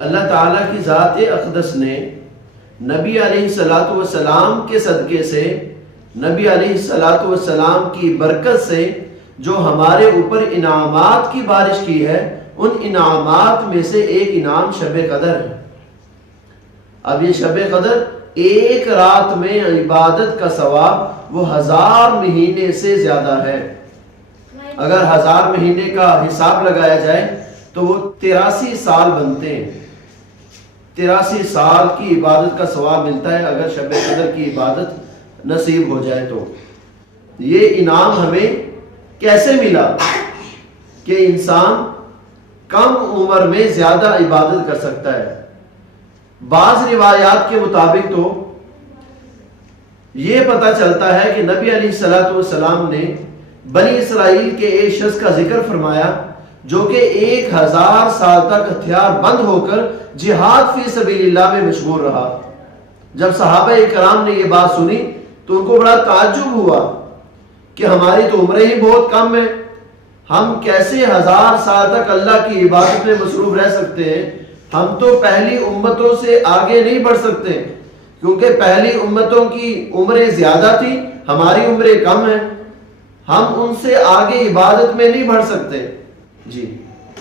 اللہ تعالیٰ کی ذات اقدس نے نبی علیہ الصلوۃ والسلام کے صدقے سے، نبی علیہ الصلوۃ والسلام کی برکت سے جو ہمارے اوپر انعامات کی بارش کی ہے، ان انعامات میں سے ایک انعام شب قدر ہے۔ اب یہ شب قدر ایک رات میں عبادت کا ثواب وہ 1000 مہینے سے زیادہ ہے۔ اگر 1000 مہینے کا حساب لگایا جائے تو وہ 83 سال بنتے ہیں۔ 83 سال کی عبادت کا ثواب ملتا ہے اگر شب قدر کی عبادت نصیب ہو جائے تو۔ یہ انعام ہمیں کیسے ملا کہ انسان کم عمر میں زیادہ عبادت کر سکتا ہے؟ بعض روایات کے مطابق تو یہ پتہ چلتا ہے کہ نبی علیہ الصلوۃ والسلام نے بنی اسرائیل کے ایک شخص کا ذکر فرمایا جو کہ 1000 سال تک ہتھیار بند ہو کر جہاد فی سبیل اللہ میں مشغول رہا۔ جب صحابہ کرام نے یہ بات سنی تو ان کو بڑا تعجب ہوا کہ ہماری تو عمریں ہی بہت کم ہیں، ہم کیسے 1000 سال تک اللہ کی عبادت میں مصروف رہ سکتے ہیں؟ ہم تو پہلی امتوں سے آگے نہیں بڑھ سکتے، کیونکہ پہلی امتوں کی عمریں زیادہ تھیں، ہماری عمریں کم ہیں، ہم ان سے آگے عبادت میں نہیں بڑھ سکتے۔ جی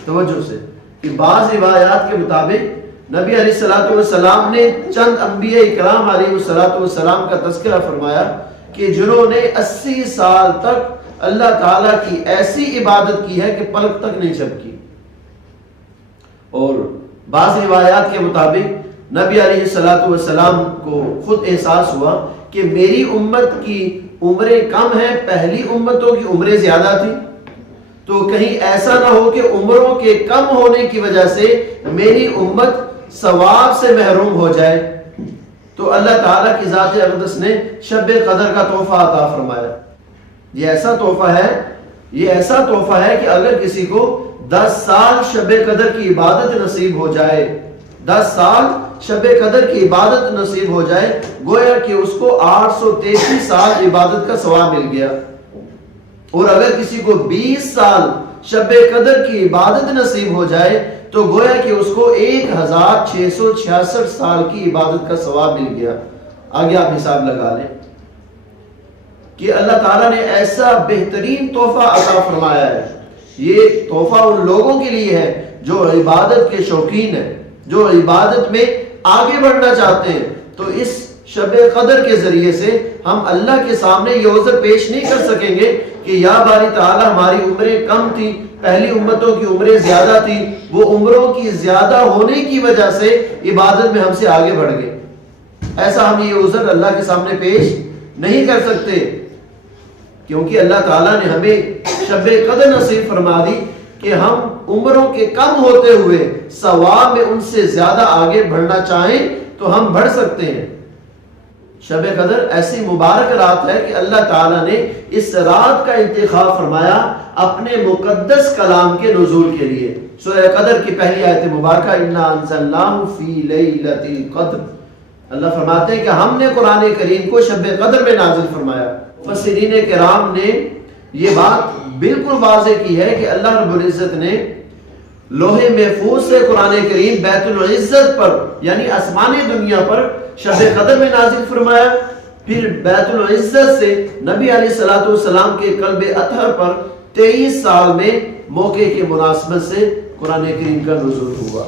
توجہ سے کہ بعض روایات کے مطابق نبی علیہ الصلوۃ والسلام نے چند انبیاء کرام علیہ الصلوۃ والسلام کا تذکرہ فرمایا کہ جنہوں نے 80 سال تک اللہ تعالیٰ کی ایسی عبادت کی ہے کہ پلک تک نہیں جھپکی۔ اور بعض روایات کے مطابق نبی علیہ الصلوۃ والسلام کو خود احساس ہوا کہ میری امت کی عمریں کم ہیں، پہلی امتوں کی عمریں زیادہ تھی، تو کہیں ایسا نہ ہو کہ عمروں کے کم ہونے کی وجہ سے میری امت ثواب سے محروم ہو جائے۔ تو اللہ تعالیٰ کی ذات اقدس نے شب قدر کا تحفہ عطا فرمایا۔ یہ ایسا تحفہ ہے کہ اگر کسی کو 10 سال شب قدر کی عبادت نصیب ہو جائے، 10 سال شب قدر کی عبادت نصیب ہو جائے، گویا کہ اس کو 833 سال عبادت کا ثواب مل گیا۔ اور اگر کسی کو 20 سال شب قدر کی عبادت نصیب ہو جائے تو گویا کہ اس کو 1666 سال کی عبادت کا ثواب مل گیا۔ آگے آپ حساب لگا لیں کہ اللہ تعالیٰ نے ایسا بہترین تحفہ عطا فرمایا ہے۔ یہ تحفہ ان لوگوں کے لیے ہے جو عبادت کے شوقین ہیں، جو عبادت میں آگے بڑھنا چاہتے ہیں۔ تو اس شب قدر کے ذریعے سے ہم اللہ کے سامنے یہ عذر پیش نہیں کر سکیں گے کہ یا باری تعالیٰ ہماری عمریں کم تھی، پہلی امتوں کی عمریں زیادہ تھی، وہ عمروں کی زیادہ ہونے کی وجہ سے عبادت میں ہم سے آگے بڑھ گئے۔ ایسا ہم یہ عذر اللہ کے سامنے پیش نہیں کر سکتے، کیونکہ اللہ تعالیٰ نے ہمیں شب قدر نصیب فرما دی کہ ہم عمروں کے کم ہوتے ہوئے ثواب میں ان سے زیادہ آگے بڑھنا چاہیں تو ہم بڑھ سکتے ہیں۔ شب قدر ایسی مبارک رات ہے کہ اللہ تعالیٰ نے اس رات کا انتخاب فرمایا اپنے مقدس کلام کے نزول کے لیے۔ سورہ قدر کی پہلی آیت مبارکہ انا انزلناہ فی لیلۃ القدر، اللہ فرماتے ہیں کہ ہم نے قرآن کریم کو شب قدر میں نازل فرمایا۔ مفسرین کرام نے یہ بات بالکل واضح کی ہے کہ اللہ رب العزت نے لوح محفوظ سے قرآن کریم بیت العزت پر یعنی آسمانی دنیا پر شب قدر میں نازل فرمایا، پھر بیت العزت سے نبی علیہ الصلوۃ والسلام کے قلب اطہر پر 23 سال میں موقع کے مناسبت سے قرآن کریم کا نزول ہوا۔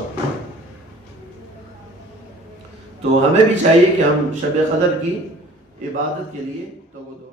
تو ہمیں بھی چاہیے کہ ہم شب قدر کی عبادت کے لیے توجہ